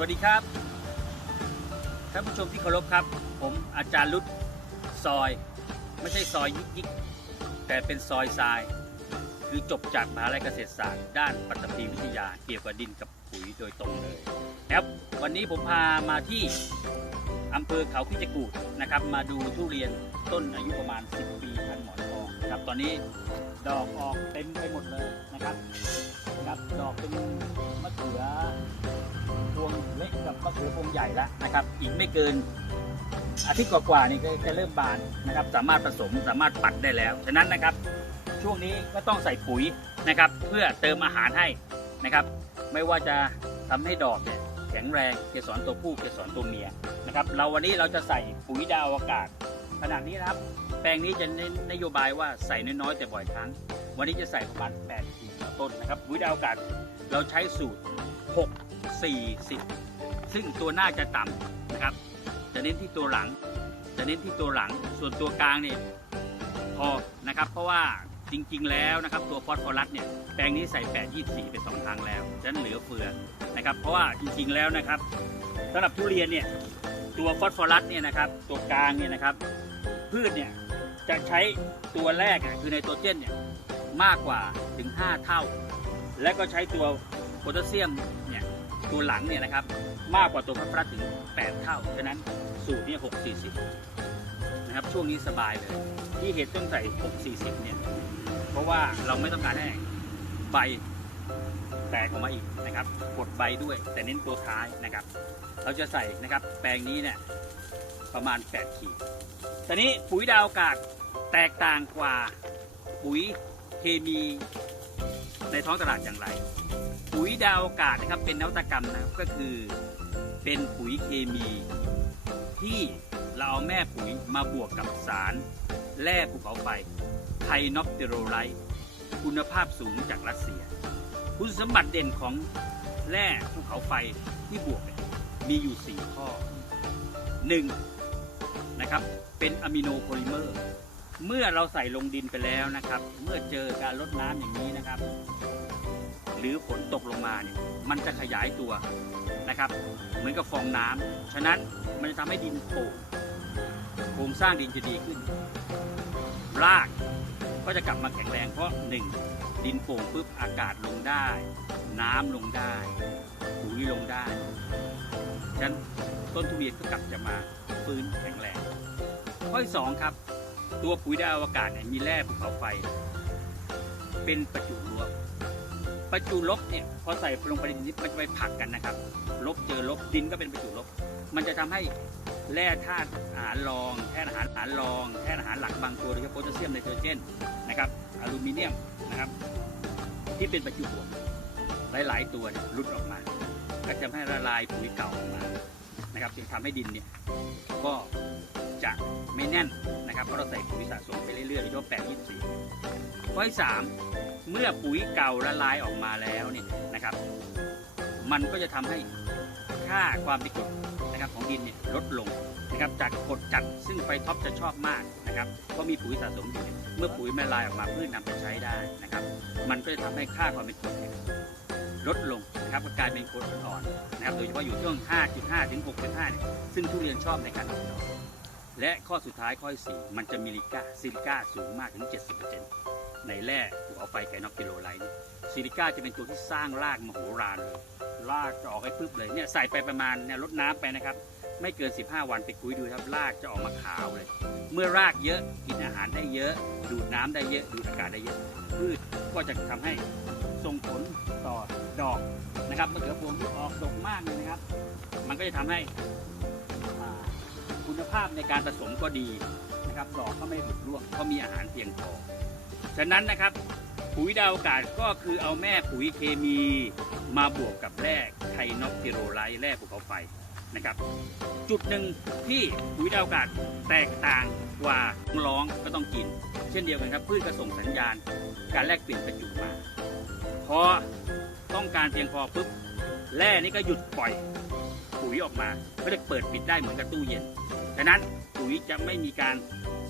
วัสดีครับ ท่านผู้ชมที่เคารพครับ ผมอาจารย์รุดซอย ไม่ใช่ซอยยิกยิกแต่เป็นซอยทราย คือจบจากมหาลัยเกษตรศาสตร์ ด้านปัตภีวิทยา เกี่ยวกับดินกับปุ๋ยโดยตรงเลยครับวันนี้ผมพามาที่อำเภอเขาพิจกูดนะครับ มาดูทุเรียนต้นอายุประมาณ 10 ปีพันหมอนทองนะครับตอนนี้ดอกออกเต็มไปหมดเลยนะครับนะครับ ดอกเป็นมะเขือง คือพวงใหญ่แล้วนะครับ อีกไม่เกินอาทิตย์กว่าๆนี่ก็จะเริ่มบานนะครับ สามารถผสมสามารถปัดได้แล้ว ฉะนั้นนะครับ ช่วงนี้ก็ต้องใส่ปุ๋ยนะครับ เพื่อเติมอาหารให้นะครับ ไม่ว่าจะทำให้ดอกเนี่ยแข็งแรงเกสรตัวผู้เกสรตัวเมียนะครับ เราวันนี้เราจะใส่ปุ๋ยดาวอากาศขนาดนี้นะครับ แปลงนี้จะเน้นนโยบายว่าใส่น้อยๆแต่บ่อยครั้ง วันนี้จะใส่ประมาณ8ขีดต่อต้นนะครับ ปุ๋ยดาวอากาศเราใช้สูตร 6 40 ซึ่งตัวหน้าจะต่ำนะครับ จะเน้นที่ตัวหลัง จะเน้นที่ตัวหลัง ส่วนตัวกลางเนี่ยพอนะครับ เพราะว่าจริง ๆ แล้วนะครับตัวฟอสฟอรัสเนี่ยแปลงนี้ใส่8 24ไปสองครั้งแล้วฉะนั้นเหลือเฟือนะครับ เพราะว่าจริง ๆ แล้วนะครับสำหรับทุเรียนเนี่ยตัวฟอสฟอรัสเนี่ยนะครับตัวกลางเนี่ยนะครับพืชเนี่ยจะใช้ตัวแรกอะคือไนโตรเจนเนี่ยมากกว่าถึง 5 เท่า และก็ใช้ตัวโพแทสเซียม ตัวหลังเนี่ยนะครับมากกว่าตัวฟอสฟอรัสถึง 8 เท่าฉะนั้นสูตรเนี่ย6 40นะครับช่วงนี้สบายเลย ที่เหตุต้องใส่6 40เนี่ยเพราะว่าเราไม่ต้องการให้ใบแตกออกมาอีกนะครับกดใบด้วย แต่เน้นตัวท้ายนะครับ เราจะใส่นะครับแปลงนี้เนี่ยประมาณ 8 ขีดตอนนี้ปุ๋ยดาวอากแตกต่างกว่าปุ๋ยเคมี ในท้องตลาดอย่างไร ปุ๋ยดาวอากาศนะครับเป็นนวัตกรรมนะครับก็คือเป็นปุ๋ยเคมี ที่เราเอาแม่ปุ๋ยมาบวกกับสารแร่ภูเขาไฟไทนอปเตโรไลท์คุณภาพสูงจากรัสเซีย คุณสมบัติเด่นของแร่ภูเขาไฟที่บวกมีอยู่ 4 ข้อ 1. นะครับเป็นอะมิโนโพลิเมอร์ เมื่อเราใส่ลงดินไปแล้วนะครับ เมื่อเจอการลดน้ำอย่างนี้นะครับ หรือฝนตกลงมาเนี่ยมันจะขยายตัวนะครับ เหมือนกับฟองน้ำฉะนั้นมันจะทำให้ดินโป่งโครงสร้างดินจะดีขึ้น รากก็จะกลับมาแข็งแรงเพราะหนึ่งดินโป่งปุ๊บอากาศลงได้ น้ำลงได้ปุ๋ยลงได้ฉะนั้นต้นทุเรียนก็กลับจะมาฟื้นแข็งแรงข้อที่สองครับ ตัวปุ๋ยดาวอากาศเนี่ยมีแร่ภูเขาไฟ เป็นประจุลบประจุลบเนี่ยพอใส่ลงไปในดินมันจะไปผักกันนะครับ ลบเจอลบดินก็เป็นประจุลบ มันจะทำให้แร่ธาตุอาหารรองแท่อาหารอาหารรองแท่อาหารหลักบางตัวโดยเฉพาะโพแทสเซียมไนโตรเจนนะครับอลูมิเนียมนะครับ ที่เป็นประจุบวกหลาย ๆ ตัวเนี่ยหลุดออกมา ก็จะทำให้ละลายปุ๋ยเก่าออกมานะครับจึงทำให้ดินเนี่ยก็จะไม่แน่น นะครับเพราะเราใส่ปุ๋ยสะสมไปเรื่อยๆโดยเฉพาะแปดยี่สี่ข้อที่สามเมื่อปุ๋ยเก่าละลายออกมาแล้วเนี่ยนะครับ มันก็จะทำให้ค่าความเป็นกรดนะครับของดินเนี่ยลดลงนะครับจากกรดจัดซึ่งไฟท็อปจะชอบมากนะครับเพราะมีปุ๋ยสะสมอยู่เมื่อปุ๋ยมันละลายออกมาพืชนำไปใช้ได้นะครับ มันก็จะทำให้ค่าความเป็นกรดลดลงนะครับกลายเป็นกรดอ่อนนะครับโดยเฉพาะอยู่ช่วง 5.5 ถึง 6.5เนี่ยซึ่งทุเรียนชอบในการออกดอก และข้อสุดท้ายข้อที่4มันจะมีลิก้าซิลิก้าสูงมากถึง 70%ในแร่ภูเขาไฟไกนอปิโลไลท์ซิลิก้าจะเป็นตัวที่สร้างรากมโหฬารเลยรากจะออกให้ปึ๊บเลยเนี่ยใส่ไปประมาณเนี่ยลดน้ำไปนะครับ ไม่เกิน 15 วันไปคุยดูครับรากจะออกมาขาวเลย เมื่อรากเยอะกินอาหารได้เยอะ ดูดน้ำได้เยอะ ดูดอากาศได้เยอะ พืชก็จะทำให้ส่งผลต่อดอกนะครับเมะเขือพวงที่ออกดกมากเลยนะครับ มันก็จะทำให้ ภาพในการผสมก็ดีนะครับดอกก็ไม่หลุดร่วงเพราะมีอาหารเพียงพอฉะนั้นนะครับปุ๋ยดาวอากาศก็คือเอาแม่ปุ๋ยเคมีมาบวกกับแร่ไทนอกติโรไลท์แร่ภูเขาไฟนะครับ จุดหนึ่งที่ปุ๋ยดาวอากาศแตกต่างกว่าร้องก็ต้องกิน เช่นเดียวกันครับพืชก็ส่งสัญญาณ การแลกเปลี่ยนประจุมาพอต้องการเพียงพอปุ๊บแร่นี่ก็หยุดปล่อย ออกมาก็จะเปิดปิดได้เหมือนกับตู้เย็นฉะนั้นปุ๋ยจะไม่มีการ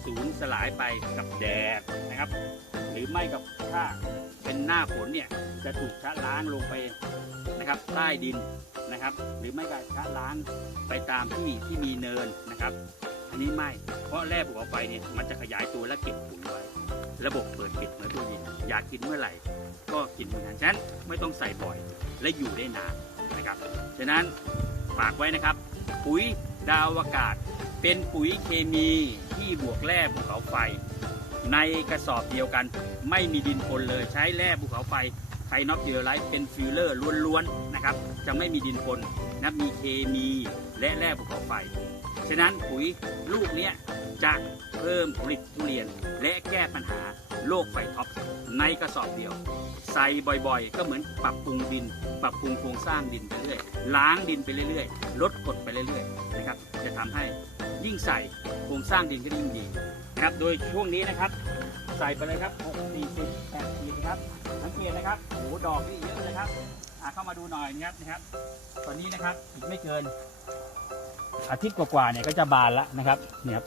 สูญสลายไปกับแดดนะครับ หรือไม่กับถ้าเป็นหน้าฝนเนี่ยจะถูกชะล้างลงไปนะครับ ใต้ดินนะครับ หรือไม่ก็ชะล้างไปตามที่ที่มีเนินนะครับ อันนี้ไม่เพราะแร่ภูเขาไฟเนี่ยมันจะขยายตัวและเก็บปุ๋ยไว้ ระบบเปิดปิดเหมือนตู้เย็นอยากกินเมื่อไหร่ ก็กินเมื่อนั้นฉะนั้นไม่ต้องใส่บ่อยและอยู่ได้นานนะครับฉะนั้น ฝากไว้นะครับ ปุ๋ยดาวอากาศ เป็นปุ๋ยเคมีที่บวกแร่ภูเขาไฟ ในกระสอบเดียวกัน ไม่มีดินปนเลยใช้แร่ภูเขาไฟไทนอฟเดลไลท์เป็นฟิลเลอร์ล้วนๆนะครับ จะไม่มีดินปนนะมีเคมีและแร่ภูเขาไฟ ฉะนั้นปุ๋ยลูกเนี้ยจะเพิ่มผลิตทุเรียน และแก้ปัญหาโรคไฟท็อปในกระสอบเดียว ใส่บ่อยๆ ก็เหมือนปรับปรุงดิน ปรับปรุงโครงสร้างดินไปเรื่อยล้างดินไปเรื่อยๆ ลดกรดไปเรื่อยๆนะครับจะทำให้ยิ่งใส่โครงสร้างดินก็ยิ่งดีนะครับโดยช่วงนี้นะครับ ใส่ไปเลยครับ6 40 8ขีดนะครับสังเกตนะครับโอ้โหดอกนี่เยอะเลยครับอะเข้ามาดูหน่อยนะครับนะครับ ตอนนี้นะครับอีกไม่เกิน อาทิตย์กว่าๆเนี่ยก็จะบานแล้วนะครับเนี่ยครับ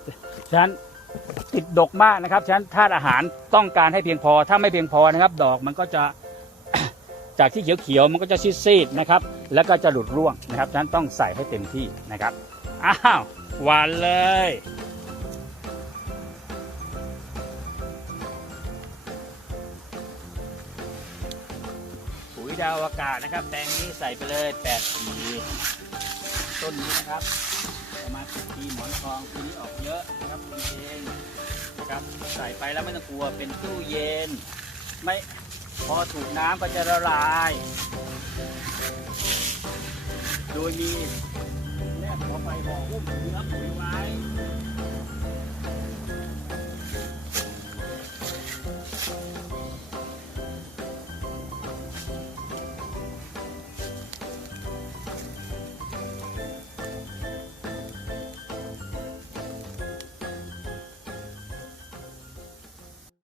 ฉะนั้น ติดดกมากนะครับฉะนั้นธาตุอาหารต้องการให้เพียงพอ ถ้าไม่เพียงพอนะครับ ดอกมันก็จะจากที่เขียวๆมันก็จะซีดๆนะครับ แล้วก็จะหลุดร่วงนะครับฉะนั้นต้องใส่ให้เต็มที่นะครับ อ้าวหวานเลย ปุ๋ยดาวอากาศนะครับแปลงนี้ใส่ไปเลย8ขีดต้นนี้นะครับ ประมาณปีหมอนทองปีนี้ออกเยอะนะครับคุณเองนะครับใส่ไปแล้วไม่ต้องกลัวเป็นตู้เย็น ไม่พอถูกน้ำก็จะละลาย โดยมีแม่ขอไฟบ่อหุ้มเนื้อปุ๋ยไว้